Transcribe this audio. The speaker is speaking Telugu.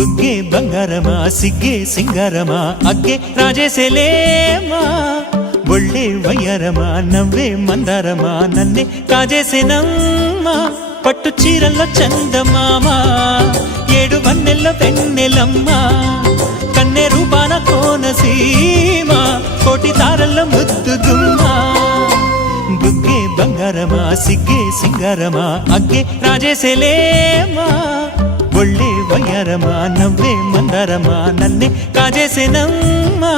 బుగ్గే బంగారమా సిగ్గే సింగారమా అగ్గే రాజేసేలేమా ఒళ్ళే వయ్యారమా నవ్వే మందారమా నన్నే కాజేసేనమ్మా పట్టు చీరల్లో చందమామా ఏడు వన్నెల్లో పెన్నెలమ్మా కన్నె రూపాన కోనసీమ కోటి తారల్లో ముద్దుగుమ్మా బుగ్గే బంగారమా సిగ్గే సింగారమా అగ్గే రాజేసేలేమా ఒళ్ళే వయ్యారమా నవ్వే మందారమా నన్నే కాజేసేనమ్మా